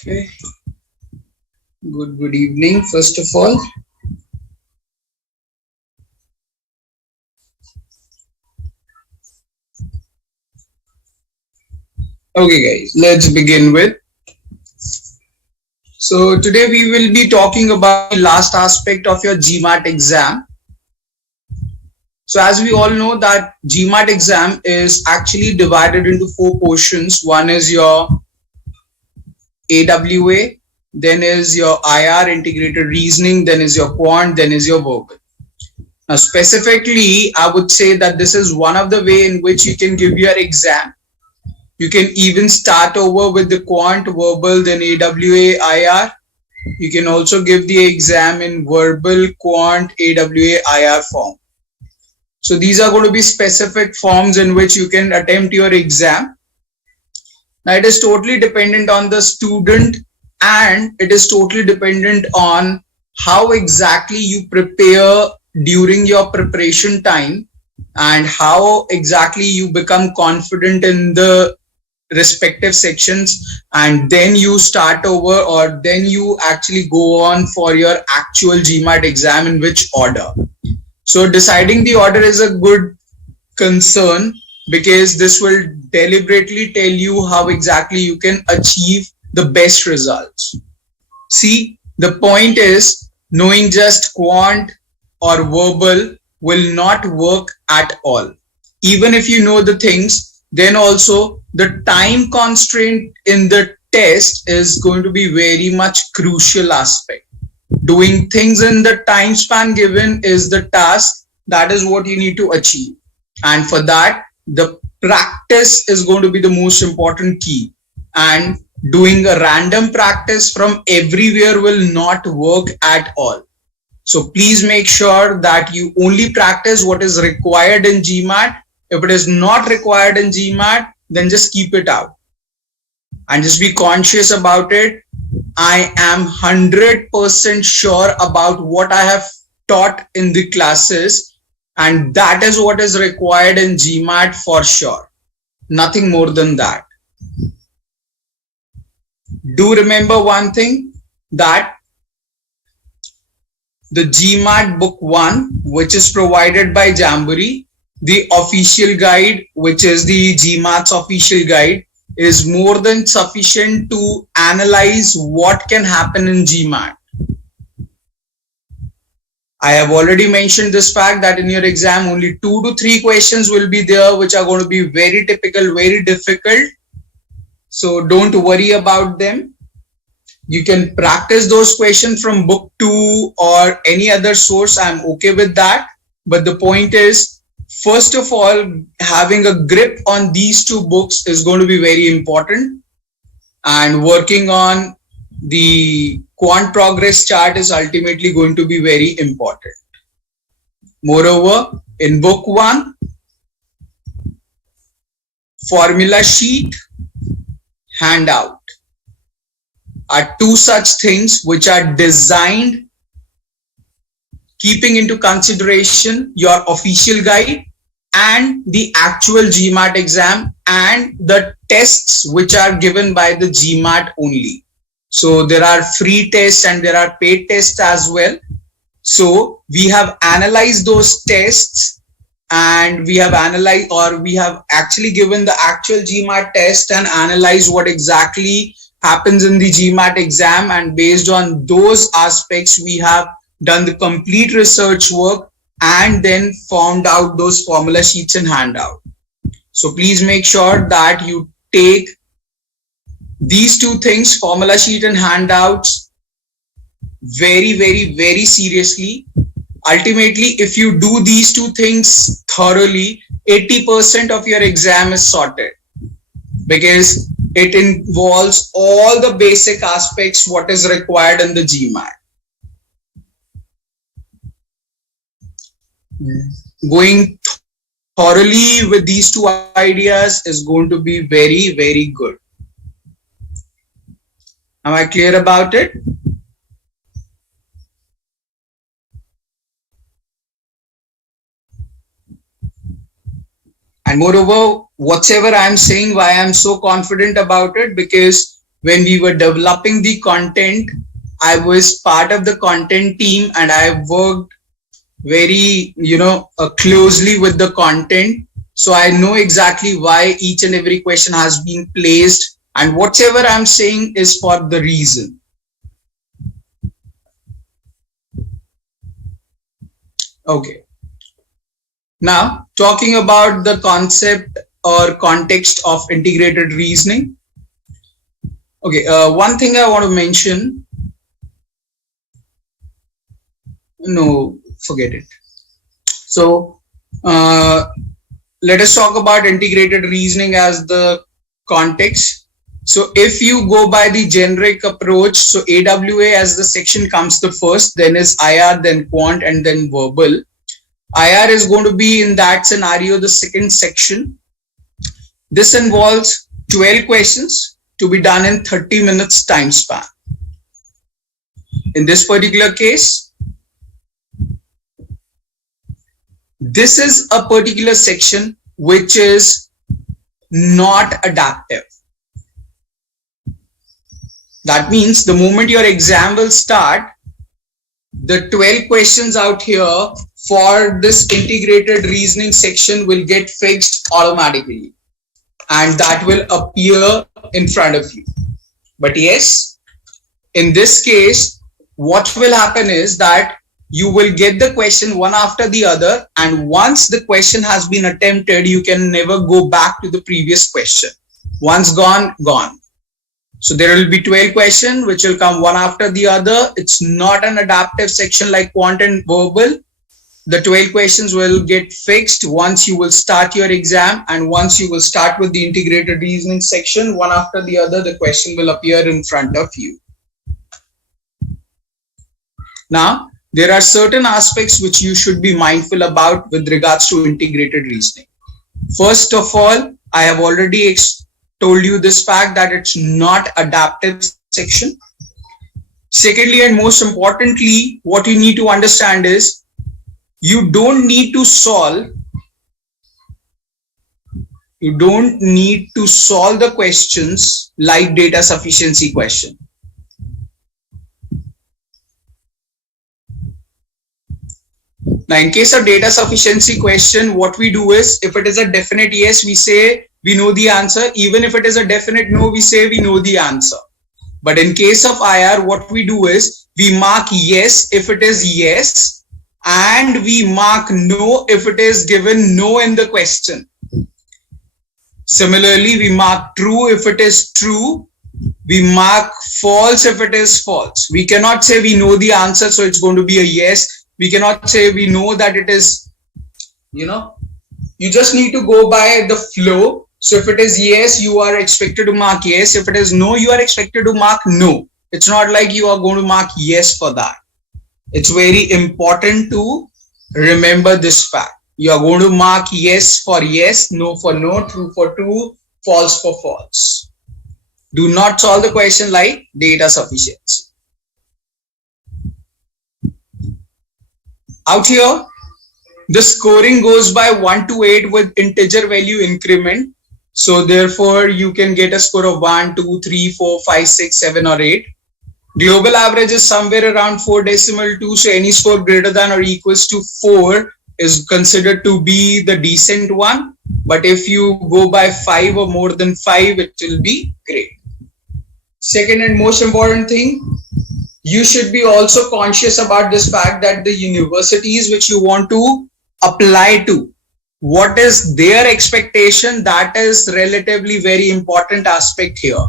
Okay, good evening, first of all. Okay, guys, let's begin with. So, today we will be talking about the last aspect of your GMAT exam. So, as we all know, that GMAT exam is actually divided into four portions. One is your AWA, then is your IR, integrated reasoning, then is your quant, then is your verbal. Now, specifically, I would say that this is one of the way in which you can give your exam. You can even start over with the quant, verbal, then AWA, IR. You can also give the exam in verbal, quant, AWA, IR form. So these are going to be specific forms in which you can attempt your exam. Now it is totally dependent on the student, and it is totally dependent on how exactly you prepare during your preparation time and how exactly you become confident in the respective sections, and then you start over, or then you actually go on for your actual GMAT exam in which order. So deciding the order is a good concern, because this will deliberately tell you how exactly you can achieve the best results. See, the point is, knowing just quant or verbal will not work at all. Even if you know the things, then also the time constraint in the test is going to be very much crucial aspect. Doing things in the time span given is the task. That is what you need to achieve. And for that, the practice is going to be the most important key. And doing a random practice from everywhere will not work at all. So please make sure that you only practice what is required in GMAT. If it is not required in GMAT, then just keep it out and just be conscious about it. I am 100% sure about what I have taught in the classes, and that is what is required in GMAT for sure. Nothing more than that. Do remember one thing, that the GMAT book 1, which is provided by Jamboree, the official guide, which is the GMAT's official guide, is more than sufficient to analyze what can happen in GMAT. I have already mentioned this fact that in your exam only 2 to 3 questions will be there which are going to be very typical, very difficult. So don't worry about them. You can practice those questions from book 2 or any other source. I'm okay with that. But the point is, first of all, having a grip on these two books is going to be very important. And working on the quant progress chart is ultimately going to be very important. Moreover, in book 1, formula sheet, handout are two such things which are designed keeping into consideration your official guide and the actual GMAT exam and the tests which are given by the GMAT only. So there are free tests and there are paid tests as well. So we have analyzed those tests, and we have analyzed, or we have actually given the actual GMAT test and analyzed what exactly happens in the GMAT exam, and based on those aspects we have done the complete research work and then found out those formula sheets and handout. So please make sure that you take these two things, formula sheet and handouts, very seriously. Ultimately, if you do these two things thoroughly, 80% of your exam is sorted, because it involves all the basic aspects what is required in the GMAT. Going thoroughly with these two ideas is going to be very good. Am I clear about it? And moreover, whatever I'm saying, why I'm so confident about it, because when we were developing the content, I was part of the content team and I worked very, closely with the content. So I know exactly why each and every question has been placed, and whatever I'm saying is for the reason. Okay. Now, talking about the concept or context of integrated reasoning. Okay, one thing I want to mention. No, forget it. So, let us talk about integrated reasoning as the context. So if you go by the generic approach, so AWA as the section comes the first, then is IR, then quant, and then verbal. IR is going to be in that scenario the second section. This involves 12 questions to be done in 30 minutes time span. In this particular case, this is a particular section which is not adaptive. That means the moment your exam will start, the 12 questions out here for this integrated reasoning section will get fixed automatically, and that will appear in front of you. But yes, in this case, what will happen is that you will get the question one after the other, and once the question has been attempted, you can never go back to the previous question. Once gone, gone. So there will be 12 questions which will come one after the other. It's not an adaptive section like quant and verbal. The 12 questions will get fixed once you will start your exam, and once you will start with the integrated reasoning section, one after the other, the question will appear in front of you. Now, there are certain aspects which you should be mindful about with regards to integrated reasoning. First of all, I have already told you this fact that it's not adaptive section. Secondly, and most importantly, what you need to understand is you don't need to solve the questions like data sufficiency question. Now, in case of data sufficiency question, what we do is, if it is a definite yes, we say we know the answer. Even if it is a definite no, we say we know the answer. But in case of IR, what we do is we mark yes if it is yes, and we mark no if it is given no in the question. Similarly, we mark true if it is true. We mark false if it is false. We cannot say we know the answer, so it's going to be a yes. We cannot say we know that it is, you just need to go by the flow. So if it is yes, you are expected to mark yes. If it is no, you are expected to mark no. It's not like you are going to mark yes for that. It's very important to remember this fact. You are going to mark yes for yes, no for no, true for true, false for false. Do not solve the question like data sufficiency. Out here, the scoring goes by 1 to 8 with integer value increment. So therefore, you can get a score of 1, 2, 3, 4, 5, 6, 7 or 8. Global average is somewhere around 4.2. So any score greater than or equals to 4 is considered to be the decent one. But if you go by 5 or more than 5, it will be great. Second and most important thing, you should be also conscious about this fact that the universities which you want to apply to, what is their expectation? That is relatively very important aspect here,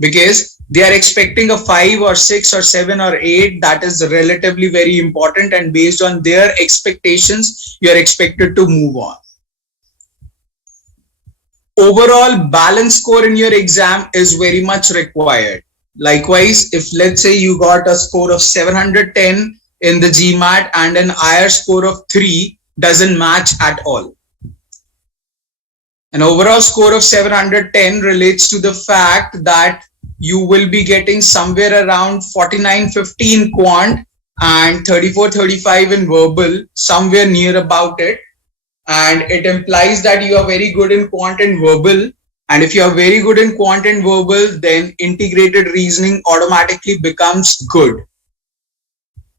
because they are expecting a 5 or 6 or 7 or 8. That is relatively very important, and based on their expectations, you are expected to move on. Overall balance score in your exam is very much required. Likewise, if let's say you got a score of 710 in the GMAT and an IR score of 3 doesn't match at all. An overall score of 710 relates to the fact that you will be getting somewhere around 49-50 in quant and 34-35 in verbal, somewhere near about it. And it implies that you are very good in quant and verbal, And if you are very good in quant and verbal, then integrated reasoning automatically becomes good.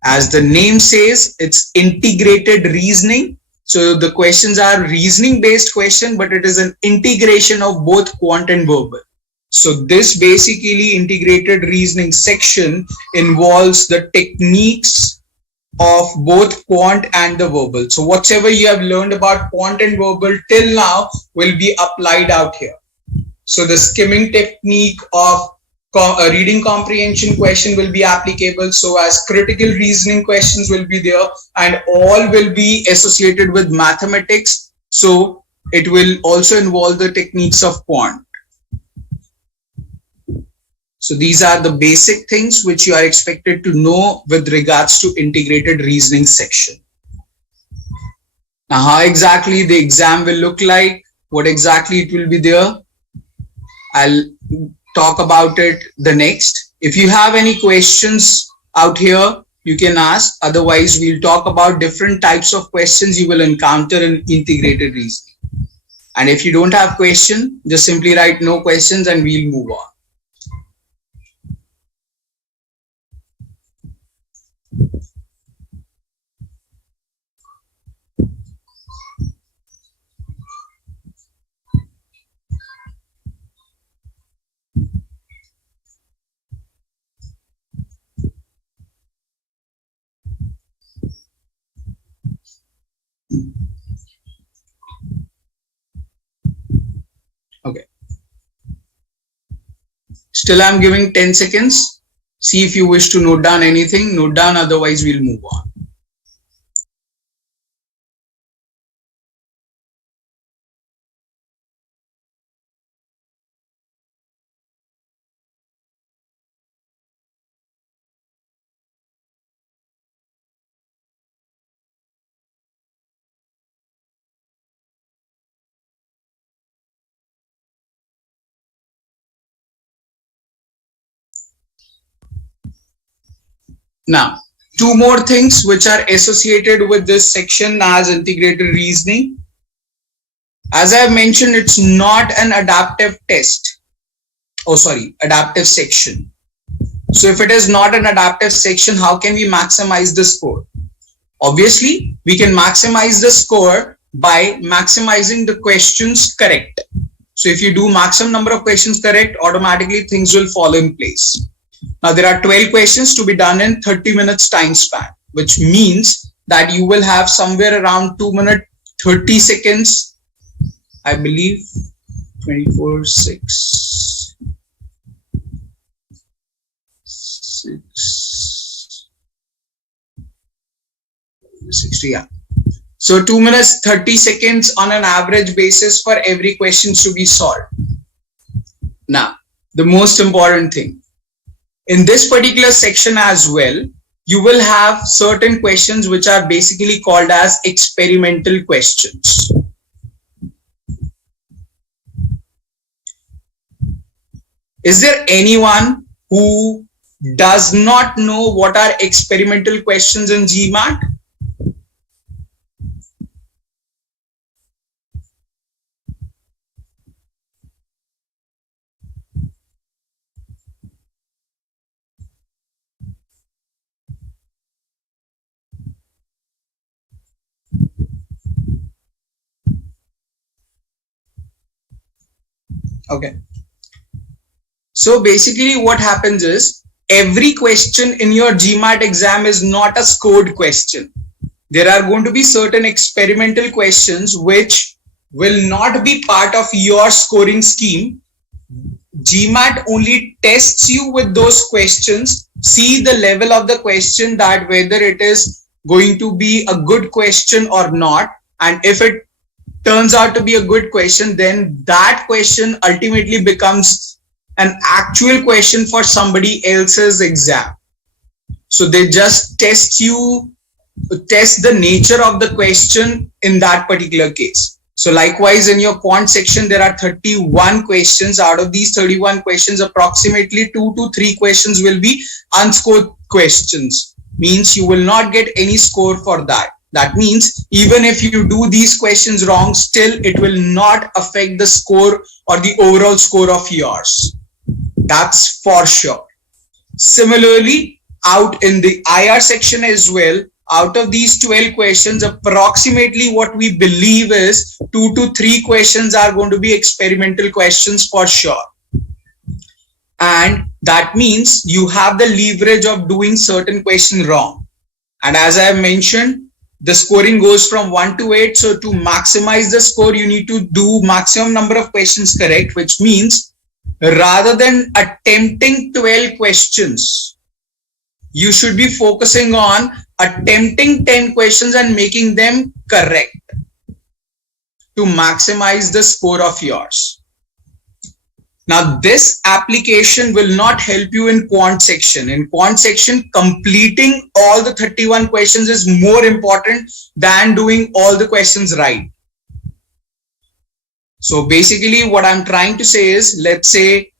As the name says, it's integrated reasoning. So the questions are reasoning based question, but it is an integration of both quant and verbal. So this basically integrated reasoning section involves the techniques of both quant and the verbal. So whatever you have learned about quant and verbal till now will be applied out here. So the skimming technique of reading comprehension question will be applicable, so as critical reasoning questions will be there, and all will be associated with mathematics. So it will also involve the techniques of quant. So these are the basic things which you are expected to know with regards to integrated reasoning section. Now, how exactly the exam will look like, what exactly it will be there, I'll talk about it the next. If you have any questions out here, you can ask. Otherwise, we'll talk about different types of questions you will encounter in integrated reasoning. And if you don't have question, just simply write no questions and we'll move on. Okay. Still, I'm giving 10 seconds. See if you wish to note down anything, note down, otherwise we'll move on. Now, two more things which are associated with this section as integrated reasoning. As I have mentioned, it's not an adaptive test. Oh, sorry, adaptive section. So if it is not an adaptive section, how can we maximize the score? Obviously, we can maximize the score by maximizing the questions correct. So if you do maximum number of questions correct, automatically things will fall in place. Now there are 12 questions to be done in 30 minutes time span, which means that you will have somewhere around 2 minutes 30 seconds, I believe 24, 6, 60, yeah. So 2 minutes 30 seconds on an average basis for every question to be solved. Now, the most important thing, in this particular section as well, you will have certain questions which are basically called as experimental questions. Is there anyone who does not know what are experimental questions in GMAT? Okay. So basically what happens is every question in your GMAT exam is not a scored question. There are going to be certain experimental questions which will not be part of your scoring scheme. GMAT only tests you with those questions, see the level of the question, that whether it is going to be a good question or not. And if it turns out to be a good question, then that question ultimately becomes an actual question for somebody else's exam. So they just test the nature of the question in that particular case. So likewise, in your quant section, there are 31 questions. Out of these 31 questions, approximately 2 to 3 questions will be unscored questions. Means you will not get any score for that. That means even if you do these questions wrong, still it will not affect the score or the overall score of yours. That's for sure. Similarly, out in the IR section as well, out of these 12 questions, approximately what we believe is 2 to 3 questions are going to be experimental questions for sure. And that means you have the leverage of doing certain questions wrong. And as I have mentioned, the scoring goes from 1 to 8. So to maximize the score, you need to do maximum number of questions correct, which means rather than attempting 12 questions, you should be focusing on attempting 10 questions and making them correct to maximize the score of yours. Now, this application will not help you in quant section. In quant section, completing all the 31 questions is more important than doing all the questions right. So basically what I'm trying to say is, let's say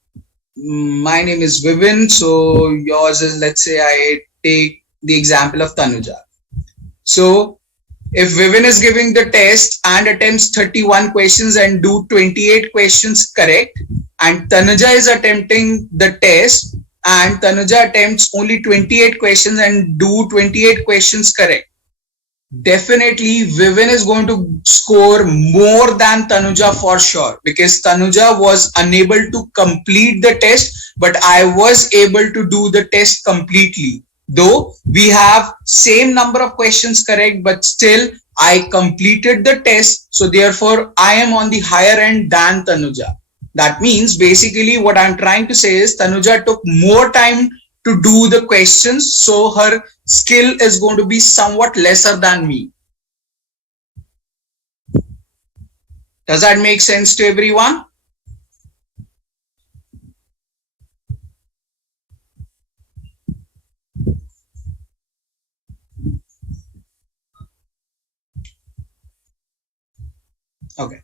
my name is Vivin. So yours is, let's say I take the example of Tanuja. So if Vivin is giving the test and attempts 31 questions and do 28 questions correct, and Tanuja is attempting the test and Tanuja attempts only 28 questions and do 28 questions correct, definitely Vivin is going to score more than Tanuja for sure, because Tanuja was unable to complete the test, but I was able to do the test completely. Though we have same number of questions correct, but still I completed the test. So therefore I am on the higher end than Tanuja. That means basically what I'm trying to say is Tanuja took more time to do the questions, so her skill is going to be somewhat lesser than me. Does that make sense to everyone? Okay.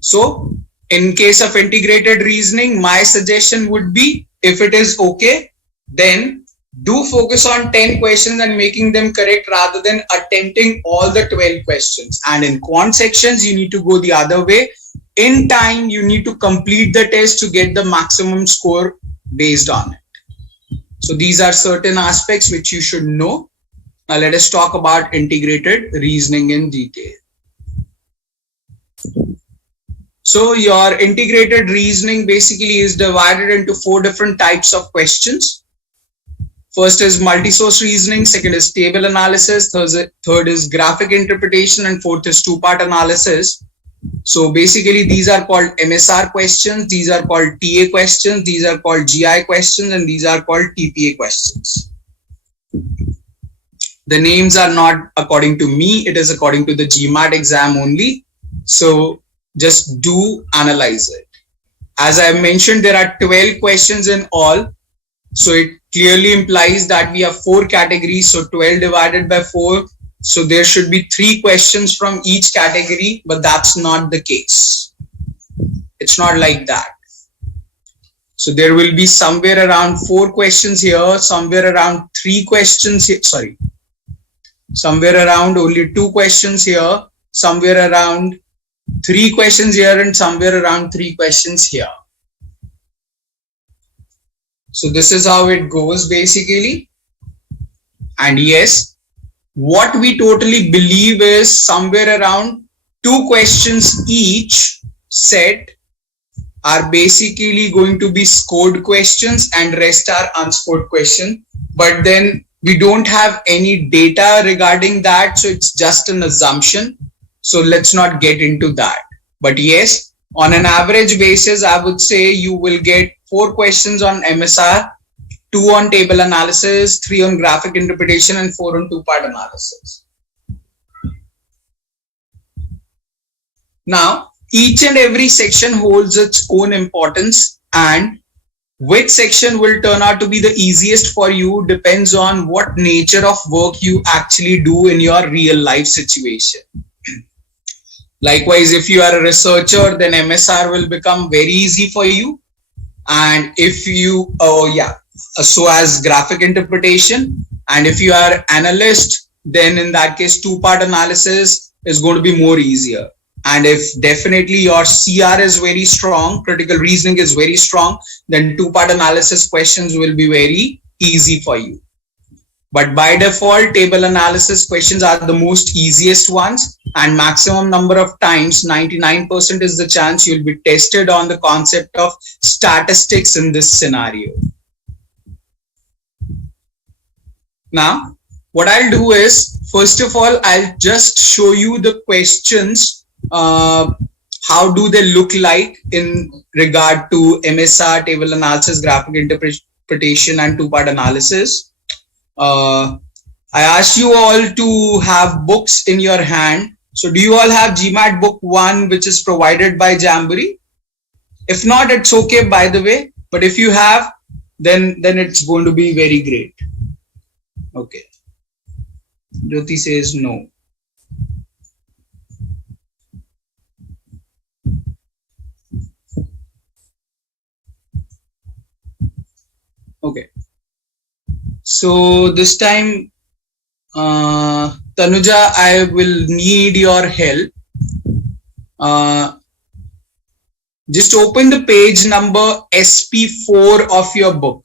So in case of integrated reasoning, my suggestion would be, if it is okay, then do focus on 10 questions and making them correct rather than attempting all the 12 questions. And in quant sections, you need to go the other way. In time, you need to complete the test to get the maximum score based on it. So these are certain aspects which you should know. Now let us talk about integrated reasoning in detail. So your integrated reasoning basically is divided into 4 different types of questions. First is multi-source reasoning, second is table analysis, third is graphic interpretation, and fourth is two-part analysis. So basically these are called MSR questions, these are called TA questions, these are called GI questions, and these are called TPA questions. The names are not according to me, it is according to the GMAT exam only. So just do analyze it. As I mentioned, there are 12 questions in all. So it clearly implies that we have 4 categories. So 12 divided by 4. So there should be 3 questions from each category, but that's not the case. It's not like that. So there will be somewhere around 4 questions here, somewhere around 3 questions here, sorry, somewhere around only 2 questions here, somewhere around 3 questions here, and somewhere around 3 questions here. So this is how it goes basically. And yes, what we totally believe is somewhere around 2 questions each set are basically going to be scored questions and rest are unscored questions. But then we don't have any data regarding that. So it's just an assumption. So let's not get into that. But yes, on an average basis, I would say you will get 4 questions on MSR, 2 on table analysis, 3 on graphic interpretation, and 4 on two-part analysis. Now, each and every section holds its own importance, and which section will turn out to be the easiest for you depends on what nature of work you actually do in your real life situation. Likewise, if you are a researcher, then MSR will become very easy for you. And if you, so as graphic interpretation, and if you are analyst, then in that case, two-part analysis is going to be more easier. And if definitely your CR is very strong, critical reasoning is very strong, then two-part analysis questions will be very easy for you. But by default, table analysis questions are the most easiest ones, and maximum number of times, 99% is the chance you'll be tested on the concept of statistics in this scenario. Now, what I'll do is, first of all, I'll just show you the questions. How do they look like in regard to MSR, table analysis, graphic interpretation, and two-part analysis. I asked you all to have books in your hand. So do you all have GMAT book 1, which is provided by Jamboree? If not, it's okay, by the way. But if you have, then it's going to be very great. Okay. Jyoti says no. Okay. So this time, Tanuja, I will need your help. Just open the page number SP4 of your book.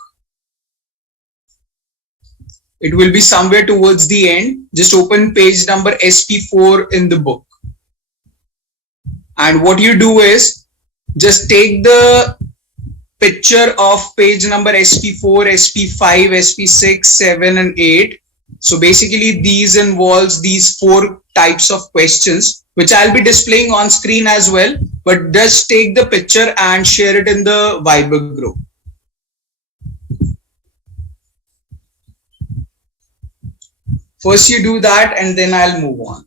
It will be somewhere towards the end. Just open page number SP4 in the book. And what you do is just take the picture of page number SP4, SP5, SP6, 7 and 8. So basically these involves these 4 types of questions, which I'll be displaying on screen as well, but just take the picture and share it in the Viber group. First you do that and then I'll move on.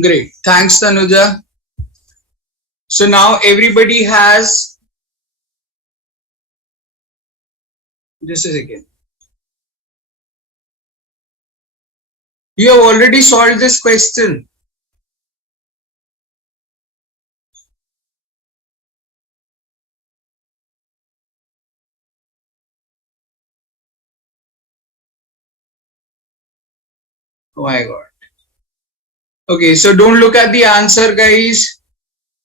Great. Thanks, Tanuja. So now everybody has, just a second. You have already solved this question. Oh my God. Okay, so don't look at the answer, guys.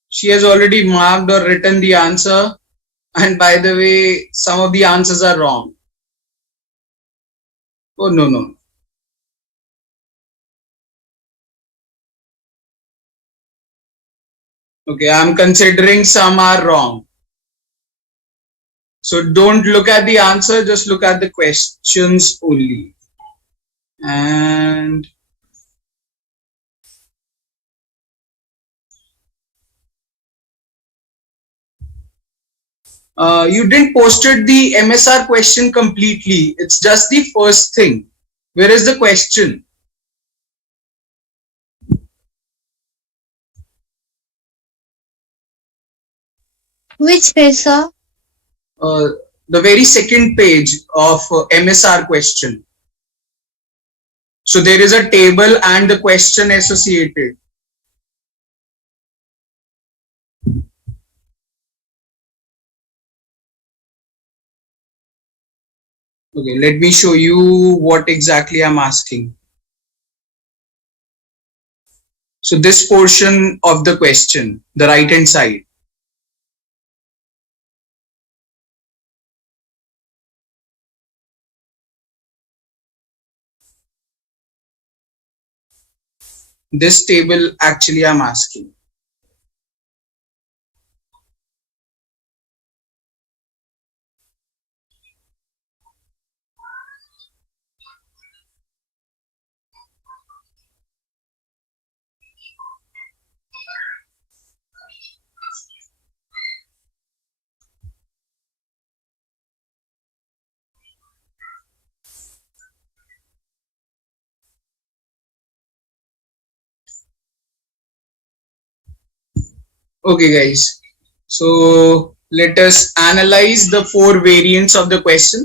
She has already marked or written the answer. And by the way, some of the answers are wrong. Oh, no, no. Okay, I'm considering some are wrong. So don't look at the answer, just look at the questions only. And you didn't posted the MSR question completely. It's just the first thing. Where is the question? Which page, sir? Uh, the very second page of MSR question. So there is a table and the question associated. Okay, let me show you what exactly I'm asking. So this portion of the question, the right hand side. This table actually I'm asking. Okay guys. So let us analyze the four variants of the question.